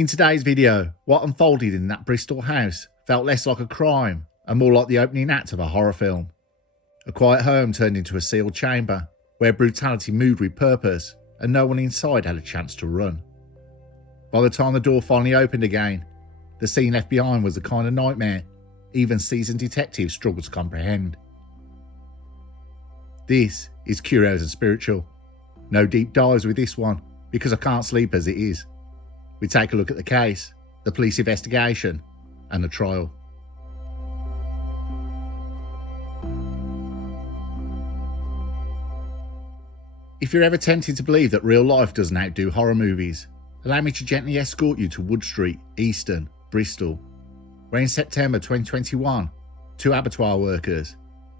In today's video, what unfolded in that Bristol house felt less like a crime and more like the opening act of a horror film. A quiet home turned into a sealed chamber where brutality moved with purpose and no one inside had a chance to run. By the time the door finally opened again, the scene left behind was the kind of nightmare even seasoned detectives struggle to comprehend. This is Curios&Spiritual. No deep dives with this one because I can't sleep as it is. We take a look at the case, the police investigation, and the trial. If you're ever tempted to believe that real life doesn't outdo horror movies, allow me to gently escort you to Wood Street, Easton, Bristol, where in September 2021, two abattoir workers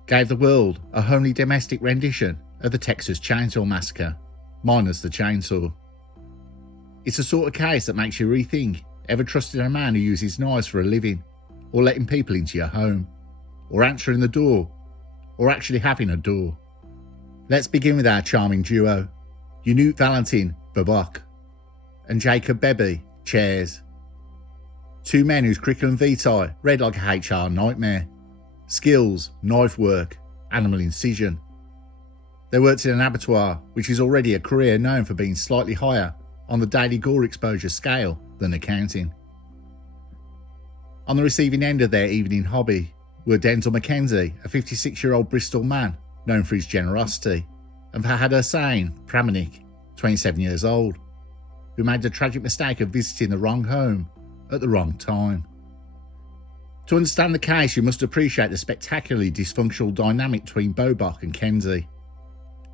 gave the world a homely domestic rendition of the Texas Chainsaw Massacre, minus the chainsaw. It's a sort of case that makes you rethink ever trusting a man who uses knives for a living, or letting people into your home, or answering the door, or actually having a door. Let's begin with our charming duo, Unut Valentin, Babak, and Jacob Bebe, Chairs. Two men whose curriculum vitae read like a HR nightmare. Skills, knife work, animal incision. They worked in an abattoir, which is already a career known for being slightly higher on the daily gore exposure scale than accounting. On the receiving end of their evening hobby were Denzel McKenzie, a 56-year-old Bristol man known for his generosity, and Fahad Hussain Pramanik, 27 years old, who made the tragic mistake of visiting the wrong home at the wrong time. To understand the case, you must appreciate the spectacularly dysfunctional dynamic between Bobak and Kenzie.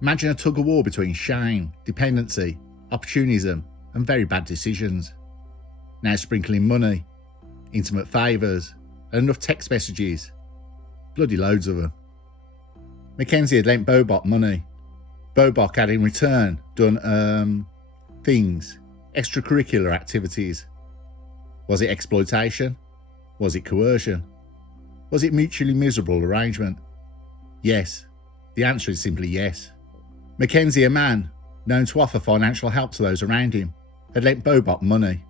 Imagine a tug-of-war between shame, dependency, opportunism, and very bad decisions. Now sprinkling money, intimate favours, and enough text messages. Bloody loads of them. Mackenzie had lent Bobak money. Bobak had in return done, things, extracurricular activities. Was it exploitation? Was it coercion? Was it mutually miserable arrangement? Yes. The answer is simply yes. Mackenzie, a man known to offer financial help to those around him, had lent Bobak money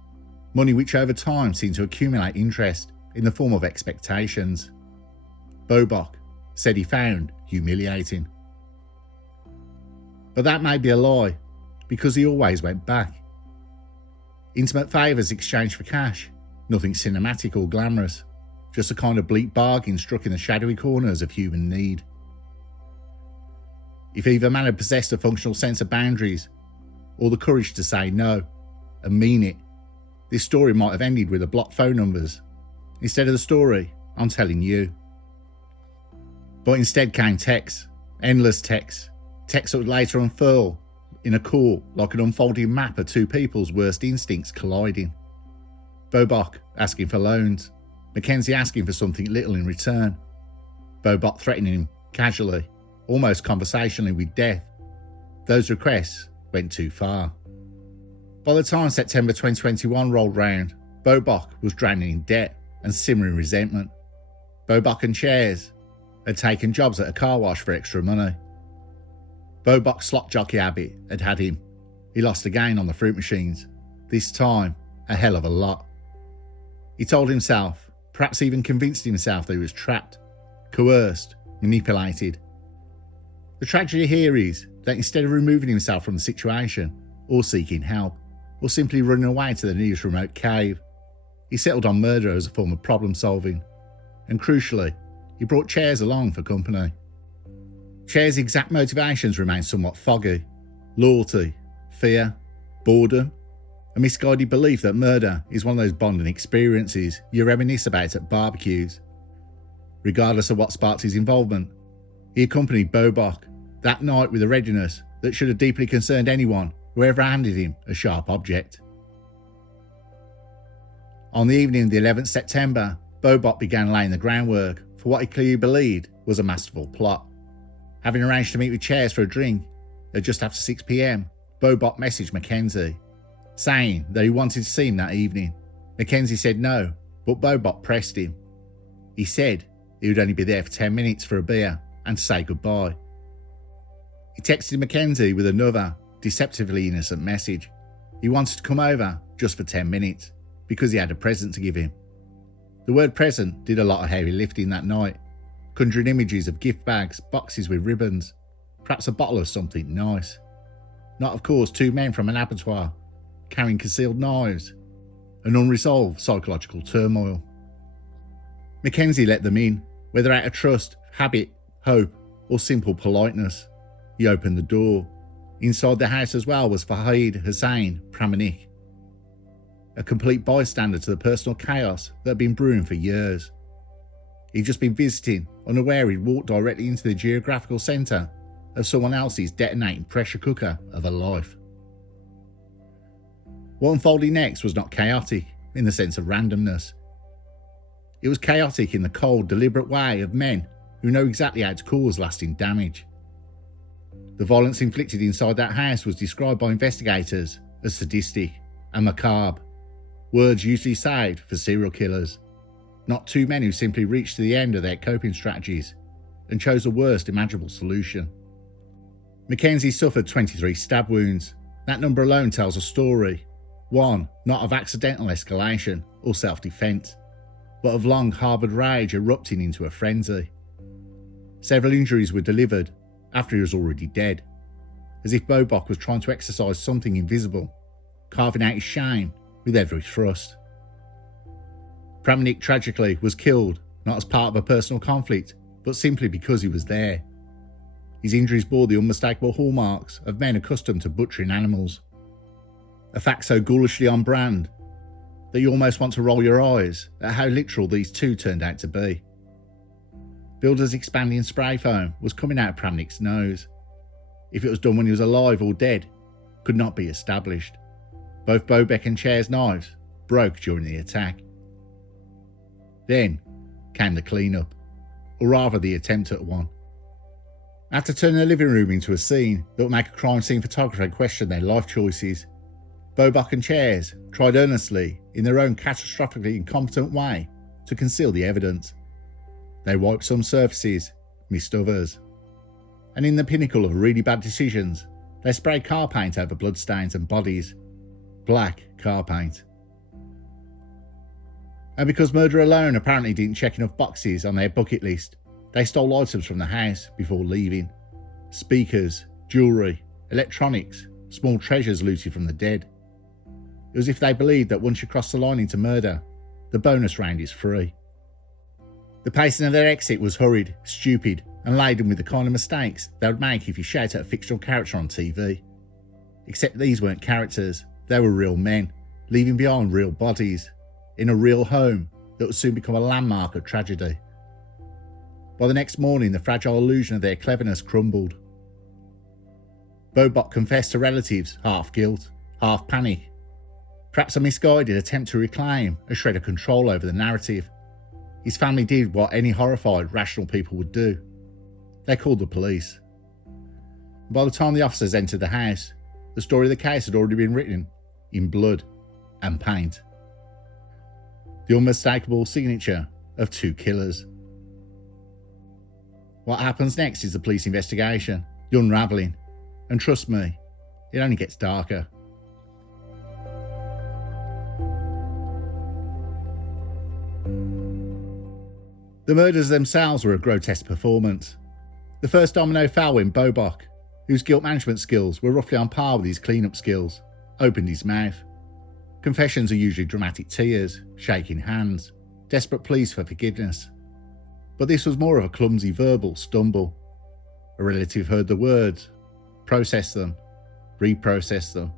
which over time seemed to accumulate interest in the form of expectations. Bobak said he found humiliating. But that may be a lie, because he always went back. Intimate favours exchanged for cash, nothing cinematic or glamorous, just a kind of bleak bargain struck in the shadowy corners of human need. If either man had possessed a functional sense of boundaries, or the courage to say no, and mean it, this story might have ended with the blocked phone numbers. Instead of the story, I'm telling you. But instead came texts, endless texts that would later unfurl in a court like an unfolding map of two people's worst instincts colliding. Bobak asking for loans, Mackenzie asking for something little in return. Bobak threatening him casually, almost conversationally, with death. Those requests went too far. By the time September 2021 rolled round, Bobak was drowning in debt and simmering resentment. Bobak and Chairs had taken jobs at a car wash for extra money. Bobak's slot jockey habit had had him. He lost again on the fruit machines, this time a hell of a lot. He told himself, perhaps even convinced himself, that he was trapped, coerced, manipulated. The tragedy here is that instead of removing himself from the situation, or seeking help, or simply running away to the nearest remote cave, he settled on murder as a form of problem solving, and crucially, he brought Chairs along for company. Chairs' exact motivations remain somewhat foggy. Loyalty, fear, boredom, a misguided belief that murder is one of those bonding experiences you reminisce about at barbecues. Regardless of what sparked his involvement, he accompanied Bobak that night with a readiness that should have deeply concerned anyone who ever handed him a sharp object. On the evening of the 11th September, Bobak began laying the groundwork for what he clearly believed was a masterful plot. Having arranged to meet with Chairs for a drink at just after 6 p.m, Bobak messaged Mackenzie, saying that he wanted to see him that evening. Mackenzie said no, but Bobak pressed him. He said he would only be there for 10 minutes for a beer and to say goodbye. He texted Mackenzie with another, deceptively innocent message. He wanted to come over just for 10 minutes, because he had a present to give him. The word present did a lot of heavy lifting that night, conjuring images of gift bags, boxes with ribbons, perhaps a bottle of something nice. Not, of course, two men from an abattoir, carrying concealed knives, an unresolved psychological turmoil. Mackenzie let them in, whether out of trust, habit, hope, or simple politeness. He opened the door. Inside the house as well was Fahid Hussain Pramanik, a complete bystander to the personal chaos that had been brewing for years. He'd just been visiting, unaware he'd walked directly into the geographical centre of someone else's detonating pressure cooker of a life. What unfolded next was not chaotic in the sense of randomness. It was chaotic in the cold, deliberate way of men who know exactly how to cause lasting damage. The violence inflicted inside that house was described by investigators as sadistic and macabre, words usually saved for serial killers, not two men who simply reached to the end of their coping strategies and chose the worst imaginable solution. Mackenzie suffered 23 stab wounds. That number alone tells a story, one not of accidental escalation or self-defence, but of long harboured rage erupting into a frenzy. Several injuries were delivered after he was already dead, as if Bobok was trying to exercise something invisible, carving out his shame with every thrust. Pramanik tragically was killed not as part of a personal conflict, but simply because he was there. His injuries bore the unmistakable hallmarks of men accustomed to butchering animals, a fact so ghoulishly on brand that you almost want to roll your eyes at how literal these two turned out to be. Builder's expanding spray foam was coming out of Pramanik's nose. If it was done when he was alive or dead, could not be established. Both Bobek and Chair's knives broke during the attack. Then came the clean-up, or rather the attempt at one. After turning the living room into a scene that would make a crime scene photographer question their life choices, Bobok and Chairs tried earnestly, in their own catastrophically incompetent way, to conceal the evidence. They wiped some surfaces, missed others. And in the pinnacle of really bad decisions, they sprayed car paint over bloodstains and bodies. Black car paint. And because murder alone apparently didn't check enough boxes on their bucket list, they stole items from the house before leaving. Speakers, jewellery, electronics, small treasures looted from the dead. It was as if they believed that once you cross the line into murder, the bonus round is free. The pacing of their exit was hurried, stupid, and laden with the kind of mistakes they would make if you shout at a fictional character on TV. Except these weren't characters, they were real men, leaving behind real bodies, in a real home that would soon become a landmark of tragedy. By the next morning, the fragile illusion of their cleverness crumbled. Bobok confessed to relatives, half guilt, half panic. Perhaps a misguided attempt to reclaim a shred of control over the narrative. His family did what any horrified, rational people would do. They called the police. By the time the officers entered the house, the story of the case had already been written in blood and paint. The unmistakable signature of two killers. What happens next is the police investigation, the unravelling, and trust me, it only gets darker. The murders themselves were a grotesque performance. The first domino fell when Bobok, whose guilt management skills were roughly on par with his clean-up skills, opened his mouth. Confessions are usually dramatic tears, shaking hands, desperate pleas for forgiveness. But this was more of a clumsy verbal stumble. A relative heard the words, processed them, reprocessed them,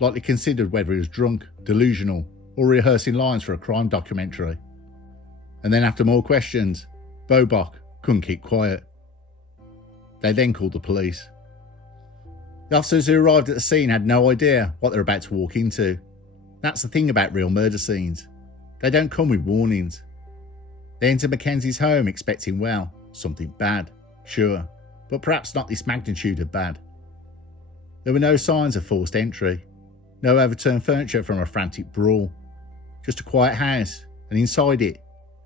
likely considered whether he was drunk, delusional, or rehearsing lines for a crime documentary. And then after more questions, Bobok couldn't keep quiet. They then called the police. The officers who arrived at the scene had no idea what they were about to walk into. That's the thing about real murder scenes. They don't come with warnings. They entered Mackenzie's home expecting, well, something bad, sure, but perhaps not this magnitude of bad. There were no signs of forced entry, no overturned furniture from a frantic brawl, just a quiet house, and inside it,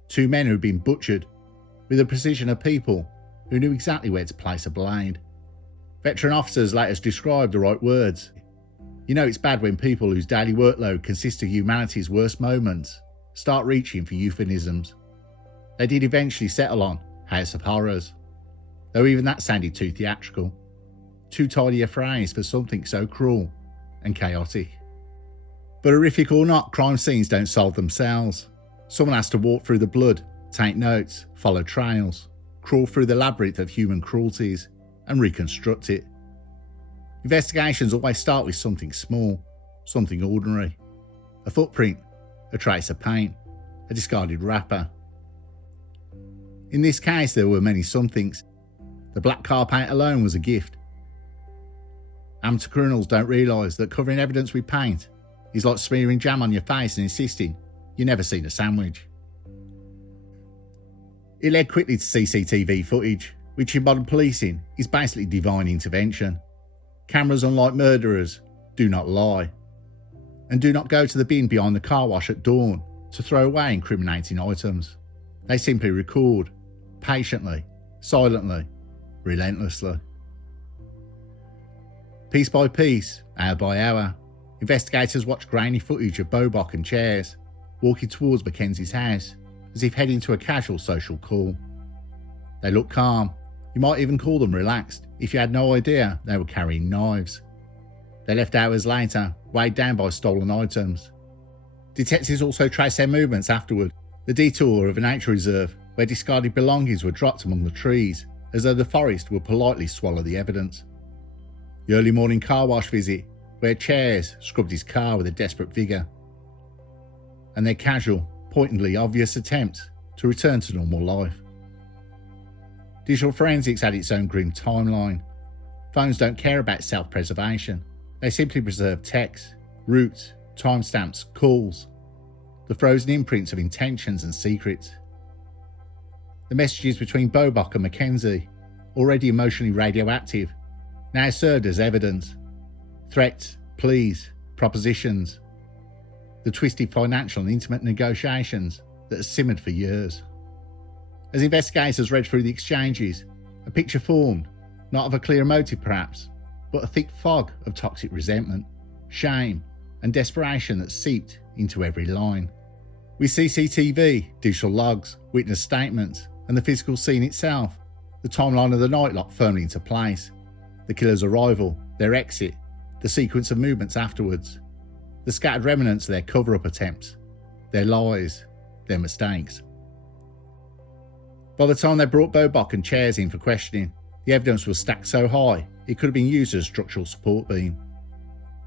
two men who had been butchered with the precision of people who knew exactly where to place a blade. Veteran officers later described the right words. You know it's bad when people whose daily workload consists of humanity's worst moments start reaching for euphemisms. They did eventually settle on House of Horrors, though even that sounded too theatrical, too tidy a phrase for something so cruel and chaotic. But horrific or not, crime scenes don't solve themselves. Someone has to walk through the blood, take notes, follow trails, crawl through the labyrinth of human cruelties, and reconstruct it. Investigations always start with something small, something ordinary. A footprint, a trace of paint, a discarded wrapper. In this case, there were many somethings. The black car paint alone was a gift. Amateur criminals don't realise that covering evidence with paint is like smearing jam on your face and insisting you've never seen a sandwich. It led quickly to CCTV footage, which in modern policing is basically divine intervention. Cameras, unlike murderers, do not lie, and do not go to the bin behind the car wash at dawn to throw away incriminating items. They simply record, patiently, silently, relentlessly. Piece by piece, hour by hour, investigators watch grainy footage of Bobok and chairs walking towards Mackenzie's house as if heading to a casual social call. They look calm. You might even call them relaxed if you had no idea they were carrying knives. They left hours later, weighed down by stolen items. Detectives also traced their movements afterward, the detour of a nature reserve where discarded belongings were dropped among the trees as though the forest would politely swallow the evidence. The early morning car wash visit where Chairs scrubbed his car with a desperate vigour. And their casual, pointedly obvious attempt to return to normal life. Digital forensics had its own grim timeline. Phones don't care about self-preservation. They simply preserve text, routes, timestamps, calls, the frozen imprints of intentions and secrets. The messages between Bobok and Mackenzie, already emotionally radioactive, now served as evidence. Threats, pleas, propositions. The twisted financial and intimate negotiations that have simmered for years. As investigators read through the exchanges, a picture formed, not of a clear motive perhaps, but a thick fog of toxic resentment, shame, and desperation that seeped into every line. With CCTV, digital logs, witness statements, and the physical scene itself, the timeline of the night locked firmly into place. The killer's arrival, their exit, the sequence of movements afterwards, the scattered remnants of their cover-up attempts, their lies, their mistakes. By the time they brought Bobok and Chairs in for questioning, the evidence was stacked so high it could have been used as a structural support beam.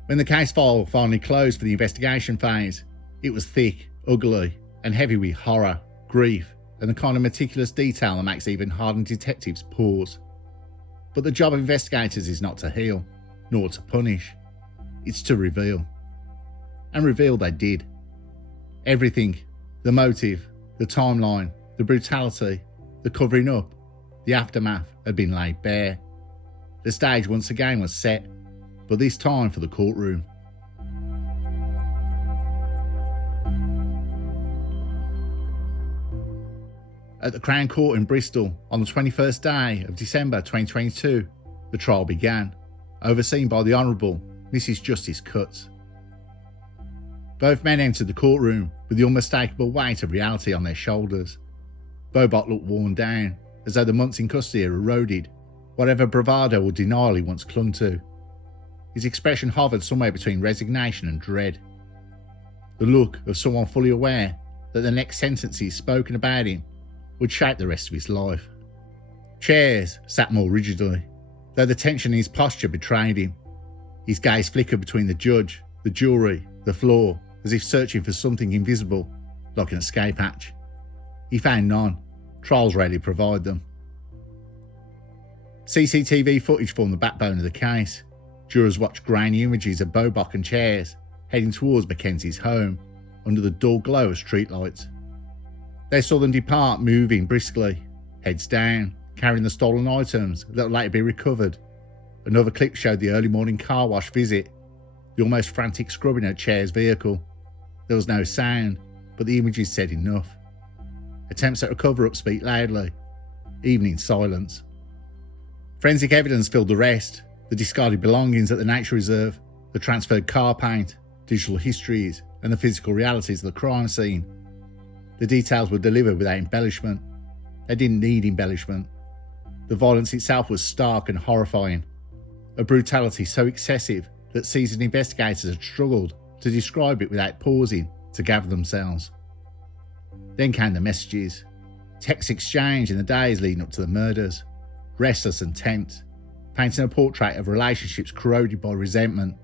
When the case file finally closed for the investigation phase, it was thick, ugly, and heavy with horror, grief, and the kind of meticulous detail that makes even hardened detectives pause. But the job of investigators is not to heal, nor to punish. It's to reveal. And reveal they did. Everything, the motive, the timeline, the brutality, the covering up, the aftermath had been laid bare. The stage once again was set, but this time for the courtroom. At the Crown Court in Bristol on the 21st day of December 2022, the trial began, overseen by the Honourable Mrs. Justice Cutts. Both men entered the courtroom with the unmistakable weight of reality on their shoulders. Bobok looked worn down, as though the months in custody had eroded whatever bravado or denial he once clung to. His expression hovered somewhere between resignation and dread. The look of someone fully aware that the next sentences spoken about him would shape the rest of his life. Chairs sat more rigidly, though the tension in his posture betrayed him. His gaze flickered between the judge, the jury, the floor, as if searching for something invisible, like an escape hatch. He found none. Trials rarely provide them. CCTV footage formed the backbone of the case. Jurors watched grainy images of Bobok and Chairs heading towards Mackenzie's home under the dull glow of streetlights. They saw them depart, moving briskly, heads down, carrying the stolen items that would later be recovered. Another clip showed the early morning car wash visit, the almost frantic scrubbing of Chairs' vehicle. There was no sound, but the images said enough. Attempts at a cover-up speak loudly, even in silence. Forensic evidence filled the rest, the discarded belongings at the nature reserve, the transferred car paint, digital histories, and the physical realities of the crime scene. The details were delivered without embellishment. They didn't need embellishment. The violence itself was stark and horrifying, a brutality so excessive that seasoned investigators had struggled to describe it without pausing to gather themselves. Then came the messages, texts exchanged in the days leading up to the murders, restless and tense, painting a portrait of relationships corroded by resentment,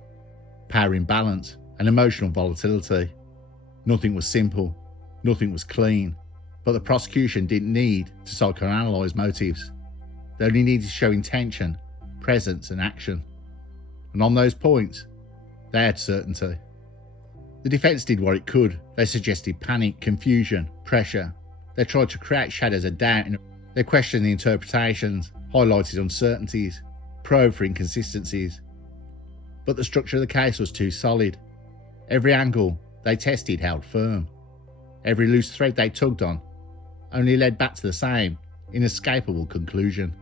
power imbalance, and emotional volatility. Nothing was simple, nothing was clean, but the prosecution didn't need to psychoanalyse motives. They only needed to show intention, presence, and action. And on those points, they had certainty. The defence did what it could. They suggested panic, confusion, pressure. They tried to create shadows of doubt. They questioned the interpretations, highlighted uncertainties, probed for inconsistencies. But the structure of the case was too solid. Every angle they tested held firm. Every loose thread they tugged on only led back to the same inescapable conclusion.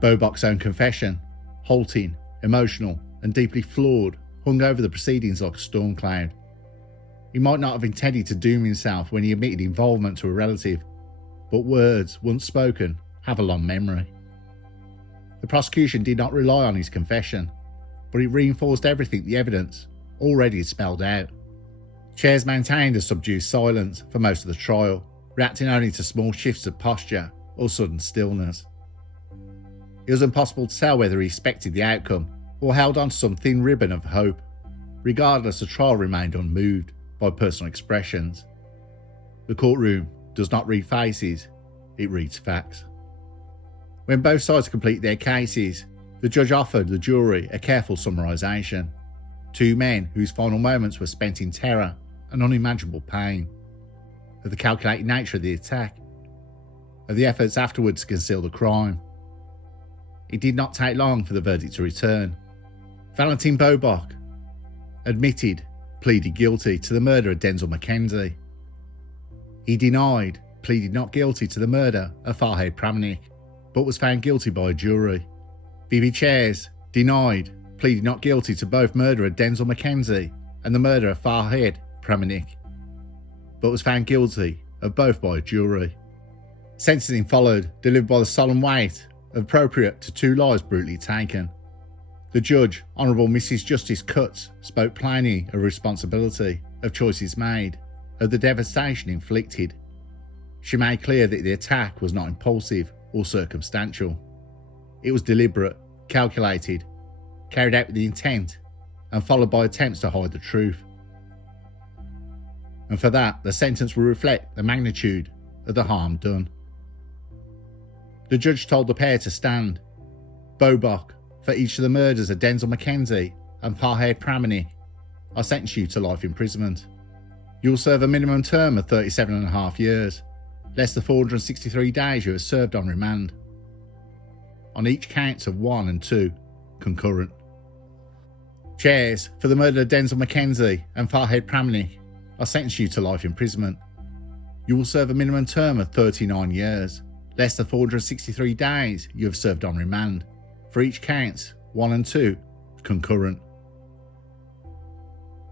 Bobock's own confession, halting, emotional, and deeply flawed, hung over the proceedings like a storm cloud. He might not have intended to doom himself when he admitted involvement to a relative, but words, once spoken, have a long memory. The prosecution did not rely on his confession, but it reinforced everything the evidence already spelled out. Chairs maintained a subdued silence for most of the trial, reacting only to small shifts of posture or sudden stillness. It was impossible to tell whether he expected the outcome or held on to some thin ribbon of hope. Regardless, the trial remained unmoved by personal expressions. The courtroom does not read faces, it reads facts. When both sides complete their cases, the judge offered the jury a careful summarisation. Two men whose final moments were spent in terror and unimaginable pain, of the calculated nature of the attack, of the efforts afterwards to conceal the crime. It did not take long for the verdict to return. Valentin Bobock pleaded guilty to the murder of Denzel Mackenzie. He pleaded not guilty to the murder of Farhad Pramanik, but was found guilty by a jury. Bibi Chairs pleaded not guilty to both murder of Denzel Mackenzie and the murder of Farhad Pramanik, but was found guilty of both by a jury. Sentencing followed, delivered by the solemn weight appropriate to two lives brutally taken. The judge, Honourable Mrs. Justice Cutts, spoke plainly of responsibility, of choices made, of the devastation inflicted. She made clear that the attack was not impulsive or circumstantial. It was deliberate, calculated, carried out with the intent, and followed by attempts to hide the truth. And for that, the sentence will reflect the magnitude of the harm done. The judge told the pair to stand. Bobock, for each of the murders of Denzel Mackenzie and Farhad Pramanik, I sentence you to life imprisonment. You will serve a minimum term of 37.5 years, less the 463 days you have served on remand. On each counts of 1 and 2, concurrent. Chairs, for the murder of Denzel Mackenzie and Farhad Pramanik, I sentence you to life imprisonment. You will serve a minimum term of 39 years, less the 463 days you have served on remand. For each counts, 1 and 2, concurrent.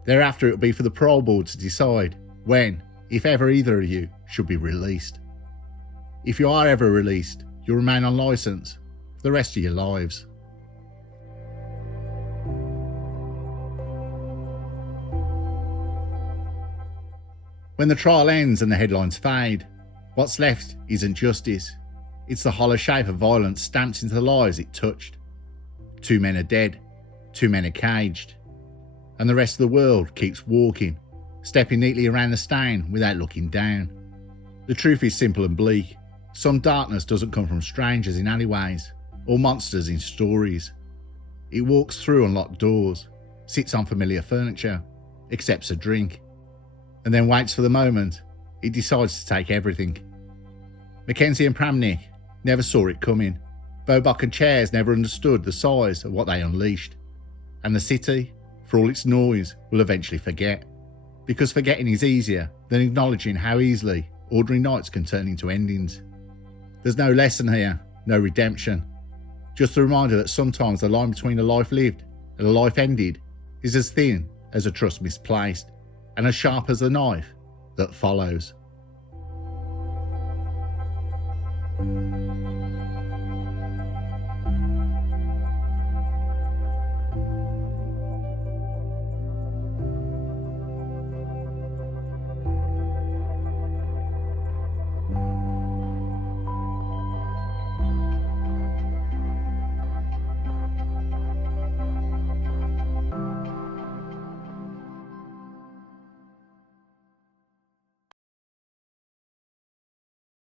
Thereafter it will be for the parole board to decide when, if ever either of you, should be released. If you are ever released, you'll remain on licence for the rest of your lives. When the trial ends and the headlines fade, what's left isn't justice. It's the hollow shape of violence stamped into the lives it touched. 2 men are dead, 2 men are caged, and the rest of the world keeps walking, stepping neatly around the stain without looking down. The truth is simple and bleak. Some darkness doesn't come from strangers in alleyways or monsters in stories. It walks through unlocked doors, sits on familiar furniture, accepts a drink, and then waits for the moment it decides to take everything. Mackenzie and Pramanik never saw it coming. Bobock and Chairs never understood the size of what they unleashed. And the city, for all its noise, will eventually forget. Because forgetting is easier than acknowledging how easily ordinary nights can turn into endings. There's no lesson here, no redemption. Just a reminder that sometimes the line between a life lived and a life ended is as thin as a trust misplaced and as sharp as the knife that follows.